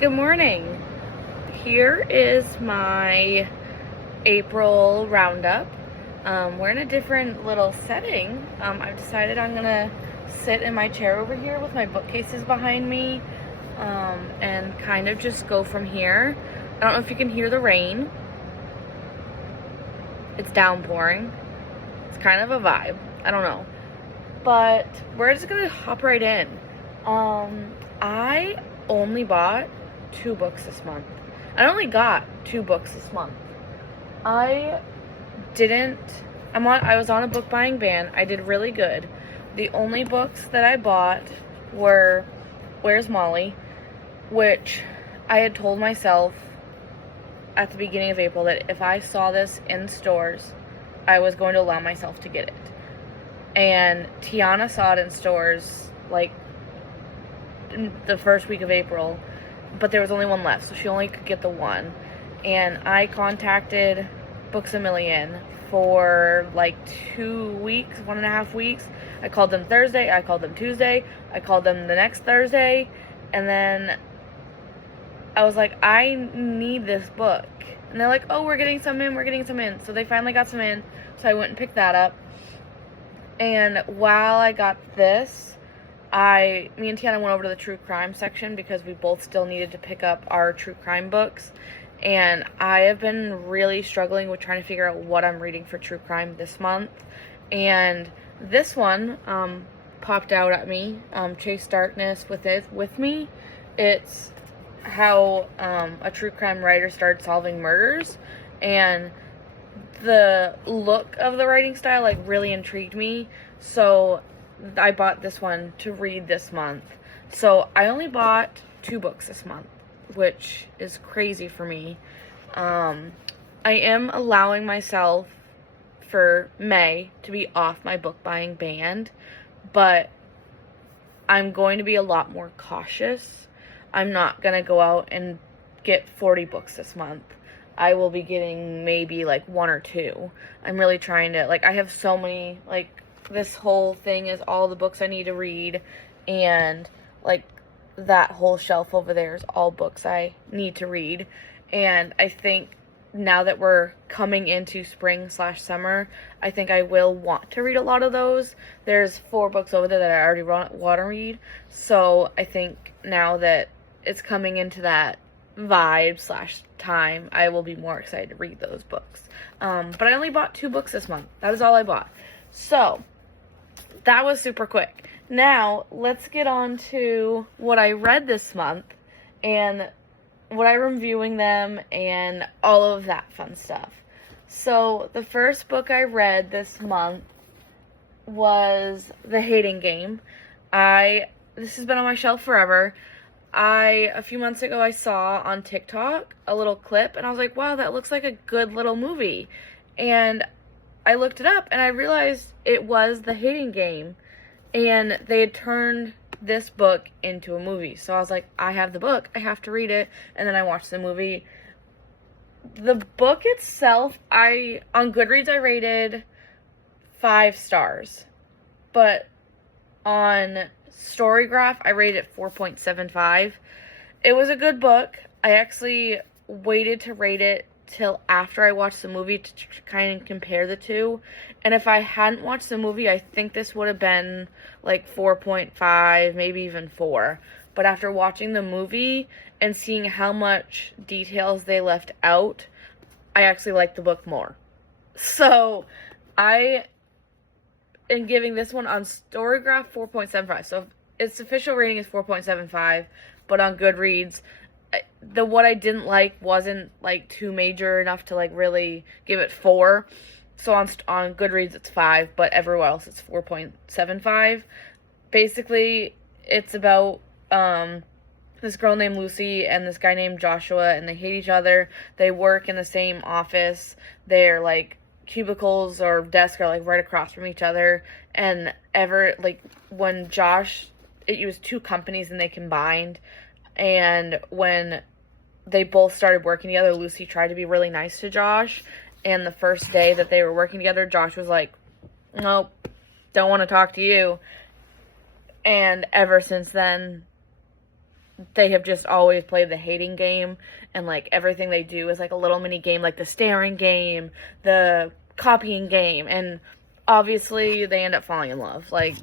Good morning. Here is my April roundup. We're in a different little setting. I've decided I'm gonna sit in my chair over here with my bookcases behind me and kind of just go from here. I don't know if you can hear the rain. It's downpouring. It's kind of a vibe. I don't know. But we're just gonna hop right in. I only bought 2 books this month. I only got 2 books this month. I was on a book buying ban. I did really good. The only books that I bought were Where's Molly, which I had told myself at the beginning of April that if I saw this in stores, I was going to allow myself to get it. And Tiana saw it in stores like in the first week of April, but there was only one left, so she only could get the one. And I contacted Books A Million for like 2 weeks, 1.5 weeks. I called them Thursday, I called them Tuesday, I called them the next Thursday, and then I was like, I need this book. And they're like, oh, we're getting some in. So they finally got some in, so I went and picked that up. And while I got this, me and Tiana went over to the true crime section because we both still needed to pick up our true crime books. And I have been really struggling with trying to figure out what I'm reading for true crime this month. And this one popped out at me, Chase Darkness with Me. It's how a true crime writer started solving murders. And the look of the writing style like really intrigued me. So I bought this one to read this month. So I only bought 2 books this month, which is crazy for me. I am allowing myself for May to be off my book buying ban, but I'm going to be a lot more cautious. I'm not going to go out and get 40 books this month. I will be getting maybe like 1 or 2. I'm really trying to, I have so many, this whole thing is all the books I need to read, and that whole shelf over there is all books I need to read. And I think now that we're coming into spring/summer, I think I will want to read a lot of those. There's 4 books over there that I already want to read, so I think now that it's coming into that vibe/time, I will be more excited to read those books. But I only bought 2 books this month. That is all I bought. So that was super quick. Now, let's get on to what I read this month and what I'm reviewing them and all of that fun stuff. So, the first book I read this month was The Hating Game. This has been on my shelf forever. A few months ago, I saw on TikTok a little clip, and I was like, wow, that looks like a good little movie. And I looked it up, and I realized it was The Hating Game, and they had turned this book into a movie. So I was like, I have the book, I have to read it, and then I watched the movie. The book itself, on Goodreads, I rated 5 stars, but on Storygraph, I rated it 4.75. It was a good book. I actually waited to rate it till after I watched the movie to kind of compare the two. And if I hadn't watched the movie, I think this would have been 4.5, maybe even 4. But after watching the movie and seeing how much details they left out, I actually liked the book more. So I am giving this one on Storygraph 4.75. So its official rating is 4.75, but on Goodreads, what I didn't like wasn't too major enough to really give it 4. So on Goodreads it's 5, but everywhere else it's 4.75. Basically, it's about this girl named Lucy and this guy named Joshua, and they hate each other. They work in the same office. Their cubicles or desks are right across from each other. And when Josh, it was 2 companies and they combined. And when they both started working together, Lucy tried to be really nice to Josh. And the first day that they were working together, Josh was like, nope, don't want to talk to you. And ever since then, they have just always played the hating game, and like everything they do is like a little mini game, like the staring game, the copying game, and obviously they end up falling in love, like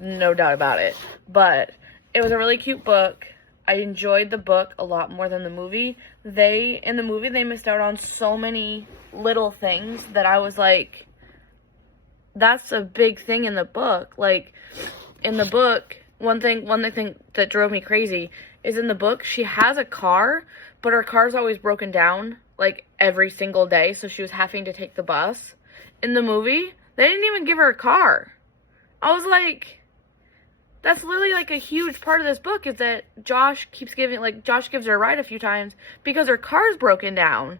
no doubt about it. But it was a really cute book. I enjoyed the book a lot more than the movie. In the movie they missed out on so many little things that I was like, that's a big thing in the book. Like in the book, one thing that drove me crazy is in the book she has a car, but her car's always broken down like every single day, so she was having to take the bus. In the movie, they didn't even give her a car. I was like, that's literally like a huge part of this book, is that Josh gives her a ride a few times because her car's broken down.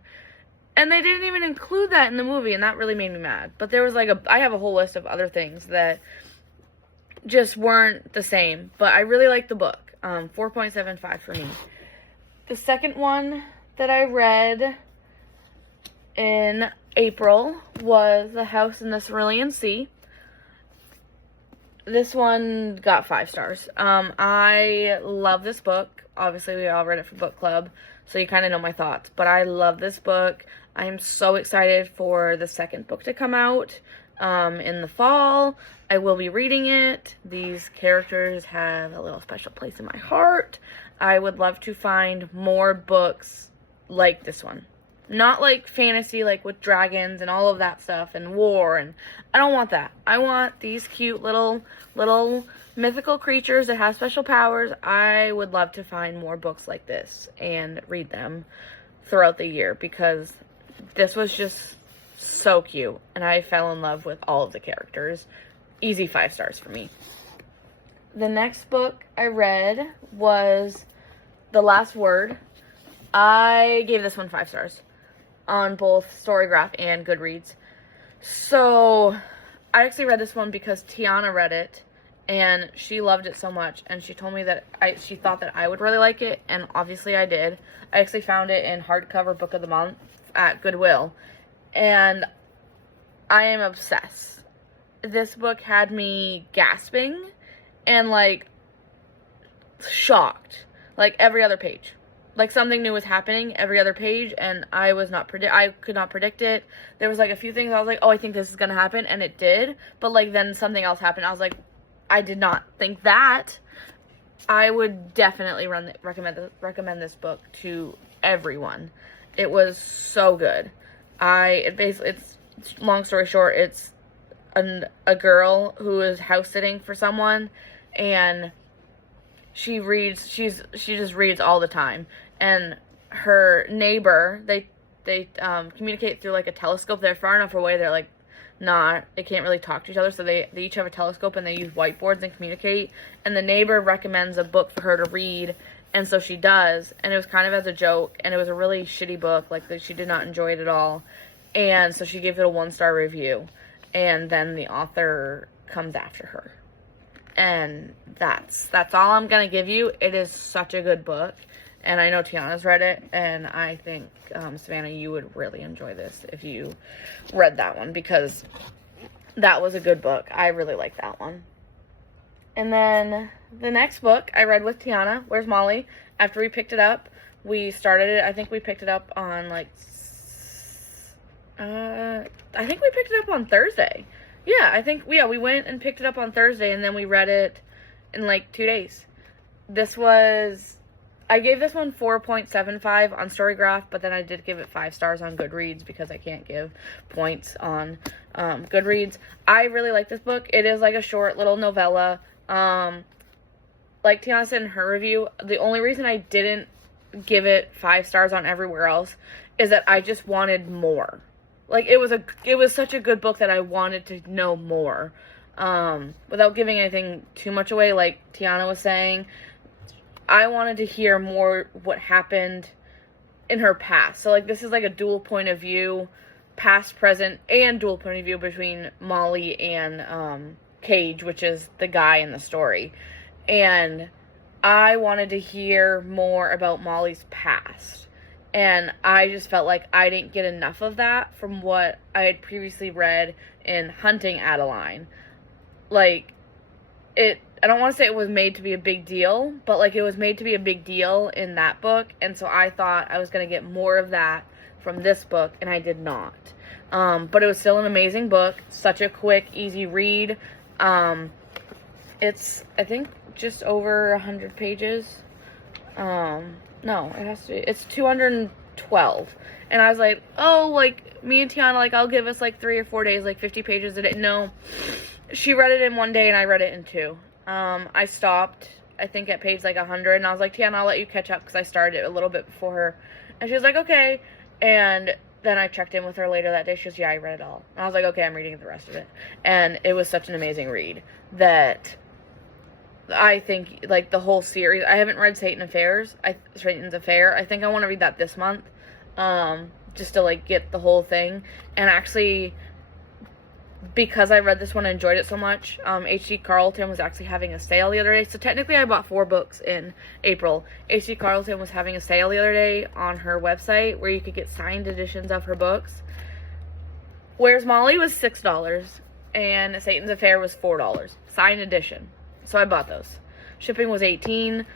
And they didn't even include that in the movie, and that really made me mad. But there was like I have a whole list of other things that just weren't the same. But I really liked the book. 4.75 for me. The second one that I read in April was The House in the Cerulean Sea. This one got 5 stars. I love this book. Obviously, we all read it for book club, so you kind of know my thoughts. But I love this book. I am so excited for the second book to come out in the fall. I will be reading it. These characters have a little special place in my heart. I would love to find more books like this one. Not like fantasy, like with dragons and all of that stuff and war, and I don't want that. I want these cute little mythical creatures that have special powers. I would love to find more books like this and read them throughout the year, because this was just so cute, and I fell in love with all of the characters. Easy 5 stars for me. The next book I read was The Last Word. I gave this one 5 stars on both Storygraph and Goodreads. So I actually read this one because Tiana read it and she loved it so much, and she told me that she thought that I would really like it, and obviously I did. I actually found it in hardcover book of the month at Goodwill, and I am obsessed. This book had me gasping and like shocked, like every other page. Like something new was happening every other page, and I could not predict it. There was like a few things I was like, oh, I think this is gonna happen, and it did. But like then something else happened. I was like, I did not think that. I would definitely recommend this book to everyone. It was so good. It's long story short, it's a girl who is house sitting for someone, and she just reads all the time. And her neighbor, they communicate through like a telescope. They're far enough away, they can't really talk to each other, so they each have a telescope and they use whiteboards and communicate. And the neighbor recommends a book for her to read, and so she does, and it was kind of as a joke, and it was a really shitty book, like she did not enjoy it at all, and so she gave it a 1-star review, and then the author comes after her. And that's all I'm gonna give you. It is such a good book, and I know Tiana's read it, and I think, Savannah, you would really enjoy this if you read that one, because that was a good book. I really like that one. And then the next book I read with Tiana, Where's Molly? After we picked it up, we started it. I think we picked it up on Thursday. Yeah, we went and picked it up on Thursday, and then we read it in like 2 days. I gave this one 4.75 on Storygraph, but then I did give it 5 stars on Goodreads because I can't give points on Goodreads. I really like this book. It is like a short little novella. Like Tiana said in her review, the only reason I didn't give it 5 stars on everywhere else is that I just wanted more. Like, it was such a good book that I wanted to know more. Without giving anything too much away, like Tiana was saying, I wanted to hear more what happened in her past. So, like, this is like a dual point of view, past, present, and dual point of view between Molly and Cage, which is the guy in the story. And I wanted to hear more about Molly's past. And I just felt like I didn't get enough of that from what I had previously read in Hunting Adeline. Like, I don't want to say it was made to be a big deal, but like it was made to be a big deal in that book, and so I thought I was going to get more of that from this book, and I did not. But it was still an amazing book, such a quick, easy read. It's, I think, just over 100 pages. No, it has to be, it's 212. And I was like, oh, like, me and Tiana, like, I'll give us, like, 3 or 4 days, like, 50 pages a day. No, she read it in 1 day, and I read it in 2. I stopped, I think, at page, like, 100, and I was like, Tiana, I'll let you catch up, because I started it a little bit before her. And she was like, okay. And then I checked in with her later that day. She goes, yeah, I read it all. And I was like, okay, I'm reading the rest of it. And it was such an amazing read that I think, like, the whole series, I haven't read Satan's Affair. I think I want to read that this month, just to, like, get the whole thing. And actually, because I read this one and enjoyed it so much, H.D. Carlton was actually having a sale the other day. So technically I bought 4 books in April. H.D. Carlton was having a sale the other day on her website where you could get signed editions of her books. Whereas Molly was $6 and Satan's Affair was $4. Signed edition. So I bought those. Shipping was $18.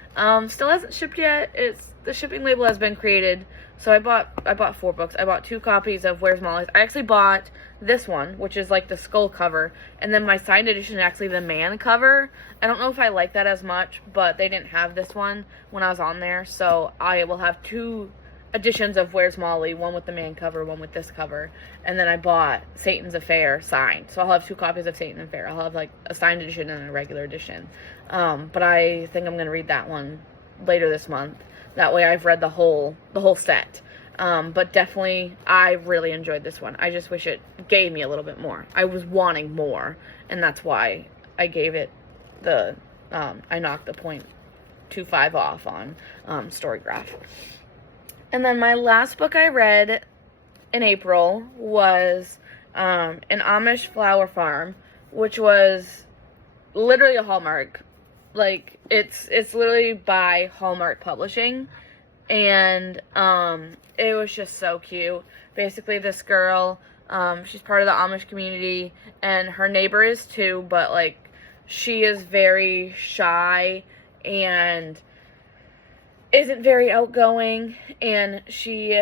Still hasn't shipped yet. The shipping label has been created. So I bought 4 books. I bought 2 copies of Where's Molly's. I actually bought this one, which is like the skull cover, and then my signed edition is actually the man cover. I don't know if I like that as much, but they didn't have this one when I was on there, so I will have 2 editions of Where's Molly, one with the man cover, one with this cover. And then I bought Satan's Affair signed, so I'll have 2 copies of Satan's Affair. I'll have like a signed edition and a regular edition. But I think I'm gonna read that one later this month. That way I've read the whole set. But definitely, I really enjoyed this one. I just wish it gave me a little bit more. I was wanting more, and that's why I gave it I knocked the 0.25 off on Storygraph. And then my last book I read in April was An Amish Flower Farm, which was literally a Hallmark. Like, it's literally by Hallmark Publishing. And it was just so cute. Basically, this girl, she's part of the Amish community, and her neighbor is too, but, like, she is very shy and isn't very outgoing, and she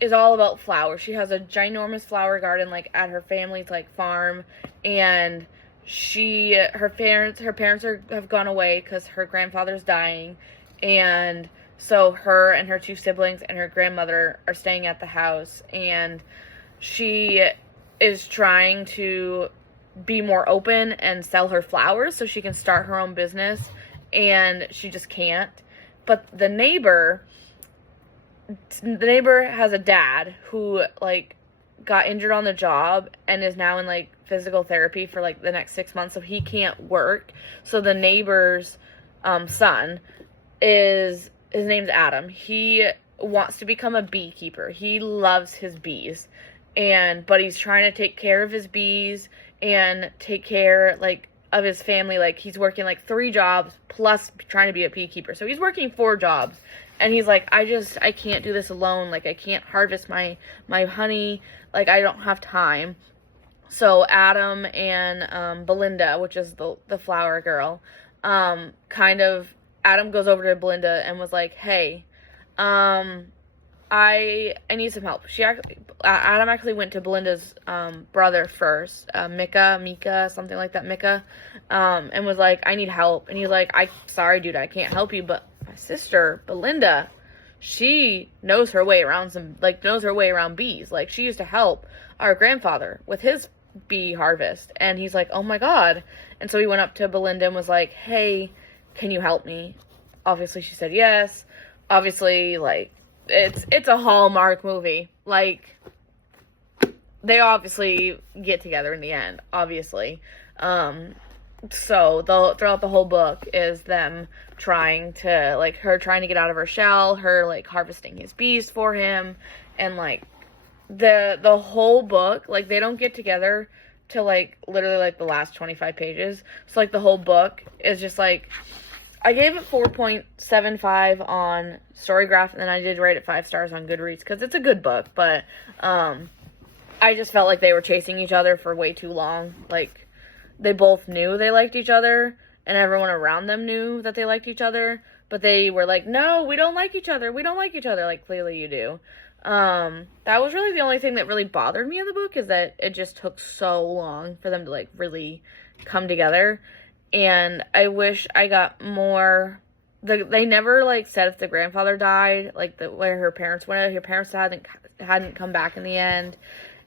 is all about flowers. She has a ginormous flower garden, like, at her family's, like, farm, and her parents have gone away because her grandfather's dying, and so her and her 2 siblings and her grandmother are staying at the house, and she is trying to be more open and sell her flowers so she can start her own business, and she just can't. But the neighbor has a dad who, like, got injured on the job and is now in, like, physical therapy for, like, the next 6 months, so he can't work. So the neighbor's son his name's Adam. He wants to become a beekeeper. He loves his bees. But he's trying to take care of his bees and take care, like, of his family. Like, he's working, like, 3 jobs plus trying to be a beekeeper. So he's working 4 jobs. And he's like, I can't do this alone. Like, I can't harvest my honey. Like, I don't have time. So Adam and Belinda, which is the flower girl, Adam goes over to Belinda and was like, hey, I need some help. Adam actually went to Belinda's brother first, Mika, something like that, Mika, and was like, I need help. And he's like, sorry, dude, I can't help you, but my sister, Belinda, she knows her way around bees. Like, she used to help our grandfather with his bee harvest. And he's like, oh my God. And so he went up to Belinda and was like, hey, can you help me? Obviously she said yes. Obviously, like, it's a Hallmark movie. Like, they obviously get together in the end, obviously. So throughout the whole book is them trying to, like, her trying to get out of her shell, her, like, harvesting his bees for him, and, like, the whole book, like, they don't get together till, like, literally, like, the last 25 pages. So, like, the whole book is just, like, I gave it 4.75 on Storygraph, and then I did rate it 5 stars on Goodreads, because it's a good book, but, I just felt like they were chasing each other for way too long. Like, they both knew they liked each other, and everyone around them knew that they liked each other, but they were like, no, we don't like each other. We don't like each other. Like, clearly you do. That was really the only thing that really bothered me in the book, is that it just took so long for them to, like, really come together. And I wish I got more. They never, like, said if the grandfather died, like, where her parents went. Her parents hadn't come back in the end.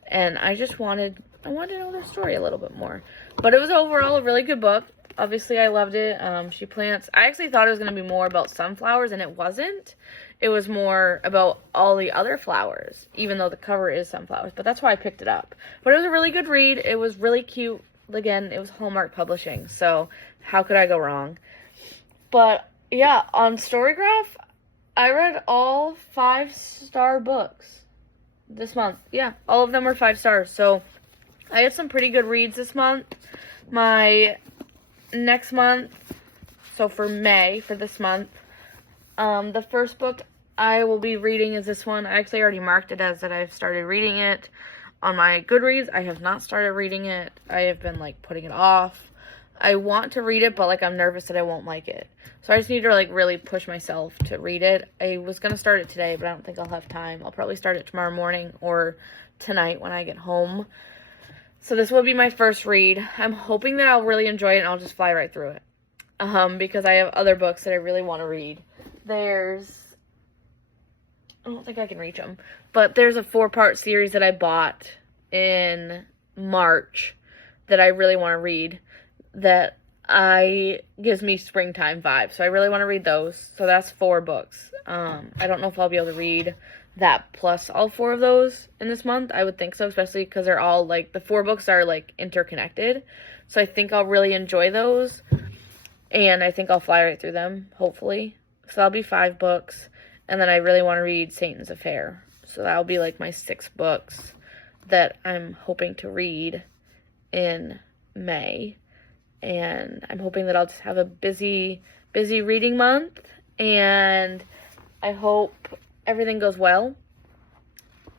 And I wanted to know their story a little bit more. But it was overall a really good book. Obviously, I loved it. She plants. I actually thought it was going to be more about sunflowers, and it wasn't. It was more about all the other flowers, even though the cover is sunflowers. But that's why I picked it up. But it was a really good read. It was really cute. Again, it was Hallmark Publishing, so how could I go wrong? But yeah, on Storygraph, I read all 5-star books this month. Yeah, all of them were 5 stars. So I had some pretty good reads this month. My next month, so for May, for this month, the first book I will be reading is this one. I actually already marked it as that I've started reading it on my Goodreads. I have not started reading it. I have been, like, putting it off. I want to read it, but, like, I'm nervous that I won't like it. So I just need to, like, really push myself to read it. I was going to start it today, but I don't think I'll have time. I'll probably start it tomorrow morning or tonight when I get home. So this will be my first read. I'm hoping that I'll really enjoy it and I'll just fly right through it. Because I have other books that I really want to read. I don't think I can reach them, but there's a 4-part series that I bought in March that I really want to read that gives me springtime vibes. So I really want to read those. So that's 4 books. I don't know if I'll be able to read that plus all 4 of those in this month. I would think so, especially because they're all, like, the 4 books are, like, interconnected. So I think I'll really enjoy those, and I think I'll fly right through them, hopefully. So that'll be 5 books, and then I really want to read Satan's Affair. So that'll be, like, my 6 books that I'm hoping to read in May. And I'm hoping that I'll just have a busy reading month, and I hope everything goes well.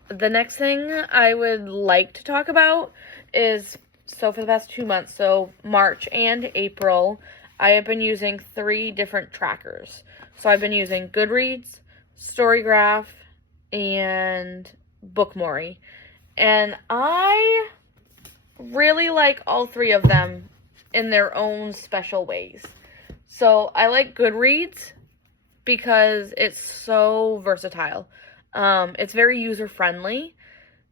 The next thing I would like to talk about is, so for the past 2 months, so March and April, I have been using 3 different trackers. So I've been using Goodreads, Storygraph, and Bookmori. And I really like all 3 of them in their own special ways. So I like Goodreads because it's so versatile. It's very user-friendly.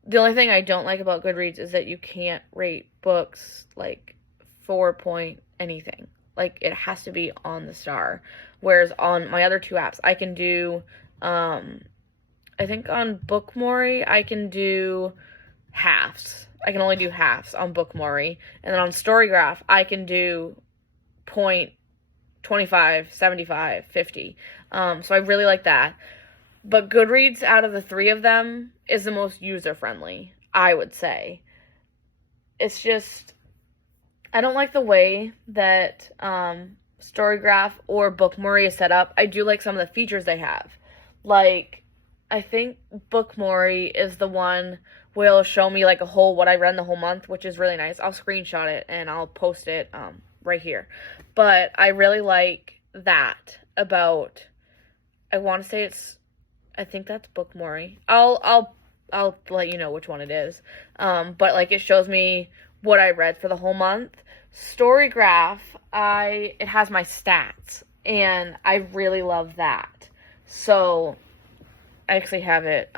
The only thing I don't like about Goodreads is that you can't rate books, like, 4 point anything. Like, it has to be on the star. Whereas on my other 2 apps, I can do, I think on Bookmori, I can do halves. I can only do halves on Bookmori. And then on Storygraph, I can do 0.25, 75, 50. So I really like that. But Goodreads, out of the 3 of them, is the most user-friendly, I would say. It's just, I don't like the way that Storygraph or Bookmori is set up. I do like some of the features they have. Like, I think Bookmori is the one where it'll show me, like, what I read in the whole month, which is really nice. I'll screenshot it and I'll post it right here. But I really like that about, I want to say I think that's Bookmori. I'll let you know which one it is. But, like, it shows me what I read for the whole month. Storygraph, it has my stats, and I really love that. So I actually have it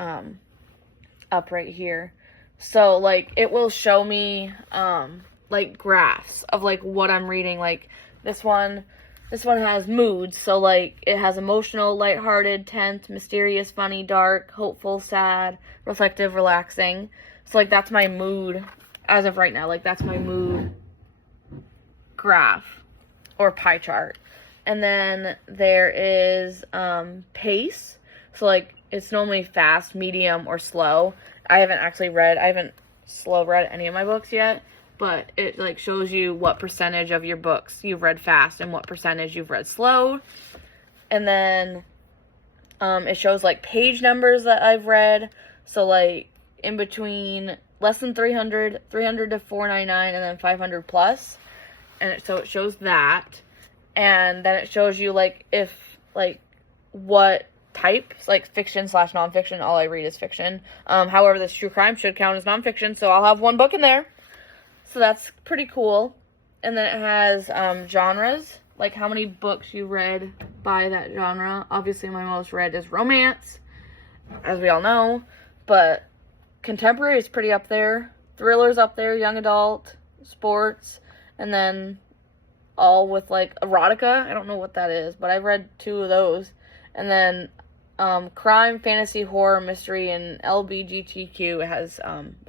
up right here. So, like, it will show me like, graphs of, like, what I'm reading. Like, this one has moods. So, like, it has emotional, lighthearted, tense, mysterious, funny, dark, hopeful, sad, reflective, relaxing. So, like, that's my mood as of right now. Like, that's my mood graph or pie chart. And then there is pace. So, like, it's normally fast, medium, or slow. I haven't slow read any of my books yet, but it, like, shows you what percentage of your books you've read fast and what percentage you've read slow. And then it shows, like, page numbers that I've read. So, like, in between less than 300 to 499, and then 500 plus. And so it shows that. and then it shows you, like, if, like, what types, like, fiction / nonfiction. All I read is fiction. However, this true crime should count as nonfiction, so I'll have one book in there. So that's pretty cool. And then it has genres, like how many books you read by that genre. Obviously, my most read is romance, as we all know, but contemporary is pretty up there. Thriller's up there, young adult, sports, and then all with, like, erotica. I don't know what that is, but I've read 2 of those. And then crime, fantasy, horror, mystery, and LBGTQ has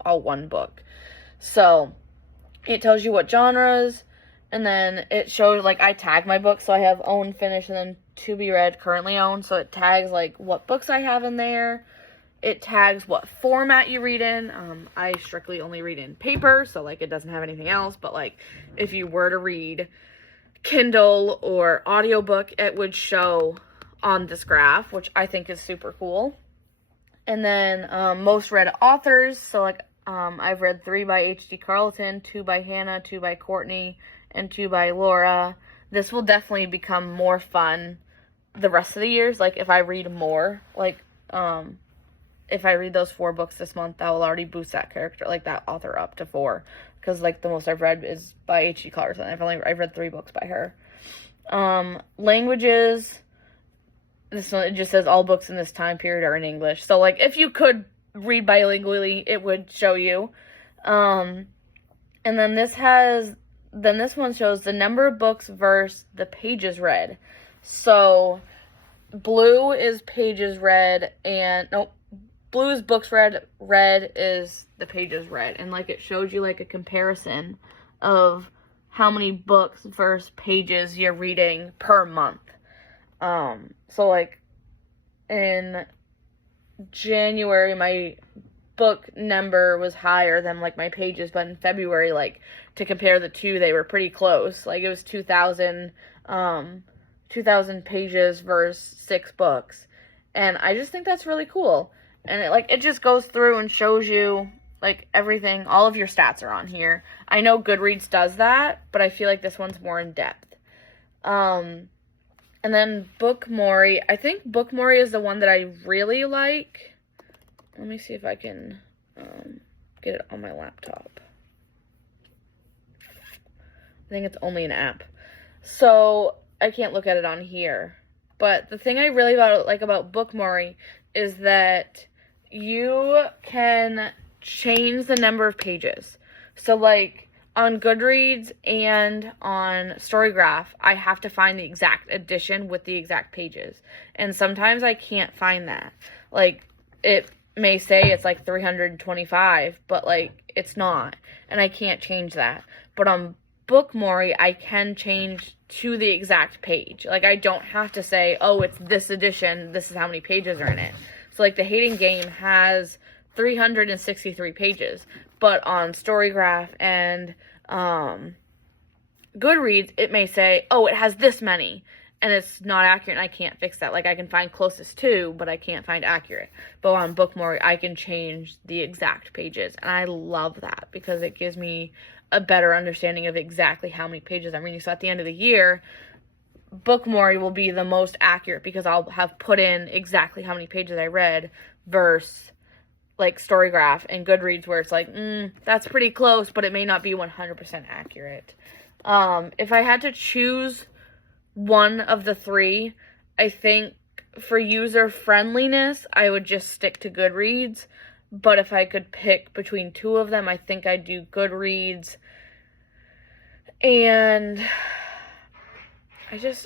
all one book. So it tells you what genres, and then it shows, like, I tag my books, so I have own, finished, and then to be read, currently owned. So it tags, like, what books I have in there. It tags what format you read in. I strictly only read in paper, so, like, it doesn't have anything else. But, like, if you were to read Kindle or audiobook, it would show on this graph, which I think is super cool. And then most read authors. So, like, I've read 3 by H.D. Carlton, 2 by Hannah, 2 by Courtney, and 2 by Laura. This will definitely become more fun the rest of the years. Like, if I read more, like, if I read those 4 books this month, that will already boost that character, like, that author up to 4. Because, like, the most I've read is by H.D. Carlton. I've read 3 books by her. Languages. This one, it just says all books in this time period are in English. So, like, if you could read bilingually, it would show you. And then this one shows the number of books versus the pages read. So blue is pages read, and blue is books read, red is the pages read. And, like, it shows you, like, a comparison of how many books versus pages you're reading per month. So, like, in January, my book number was higher than, like, my pages, but in February, like, to compare the two, they were pretty close. Like, it was 2,000 pages versus 6 books, and I just think that's really cool. And it just goes through and shows you, like, everything. All of your stats are on here. I know Goodreads does that, but I feel like this one's more in depth. And then Bookmori. I think Bookmori is the one that I really like. Let me see if I can get it on my laptop. I think it's only an app, so I can't look at it on here. But the thing I really like about Bookmori is that you can change the number of pages. So, like, on Goodreads and on Storygraph, I have to find the exact edition with the exact pages. And sometimes I can't find that. Like, it may say it's, like, 325, but, like, it's not. And I can't change that. But on Bookmori, I can change to the exact page. Like, I don't have to say, oh, it's this edition, this is how many pages are in it. So, like, The Hating Game has 363 pages, but on Storygraph and Goodreads, it may say, oh, it has this many, and it's not accurate, and I can't fix that. Like, I can find closest to, but I can't find accurate. But on Bookmori, I can change the exact pages, and I love that because it gives me a better understanding of exactly how many pages I'm reading. So at the end of the year, Bookmori will be the most accurate because I'll have put in exactly how many pages I read versus, like, Storygraph and Goodreads, where it's like, that's pretty close, but it may not be 100% accurate. If I had to choose one of the 3, I think for user friendliness, I would just stick to Goodreads. But if I could pick between 2 of them, I think I'd do Goodreads. And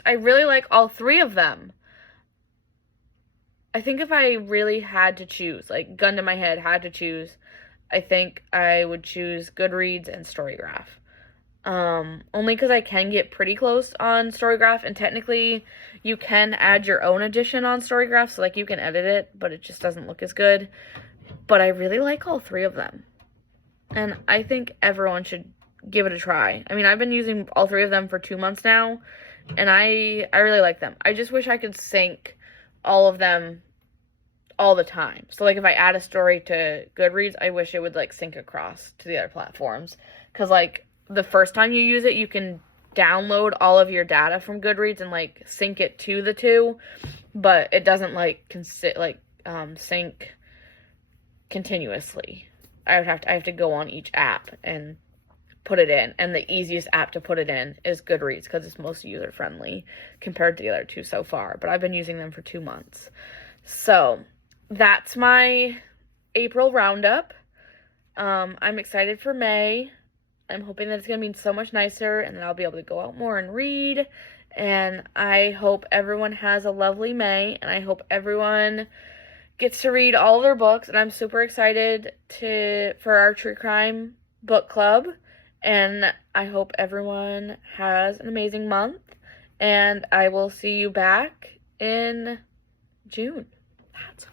I really like all 3 of them. I think if I really had to choose, like, gun to my head, had to choose, I think I would choose Goodreads and Storygraph. Only because I can get pretty close on Storygraph, and technically you can add your own edition on Storygraph, so, like, you can edit it, but it just doesn't look as good. But I really like all 3 of them, and I think everyone should give it a try. I mean, I've been using all 3 of them for 2 months now, and I really like them. I just wish I could sync all of them all the time. So, like, if I add a story to Goodreads, I wish it would, like, sync across to the other platforms. Because, like, the first time you use it, you can download all of your data from Goodreads and like sync it to the two, but it doesn't like sync continuously. I have to go on each app and put it in, and the easiest app to put it in is Goodreads because it's most user friendly compared to the other two so far, but I've been using them for 2 months. So that's my April roundup. I'm excited for May. I'm hoping that it's going to be so much nicer and that I'll be able to go out more and read. And I hope everyone has a lovely May, and I hope everyone gets to read all their books. And I'm super excited for our true crime book club. And I hope everyone has an amazing month. And I will see you back in June. That's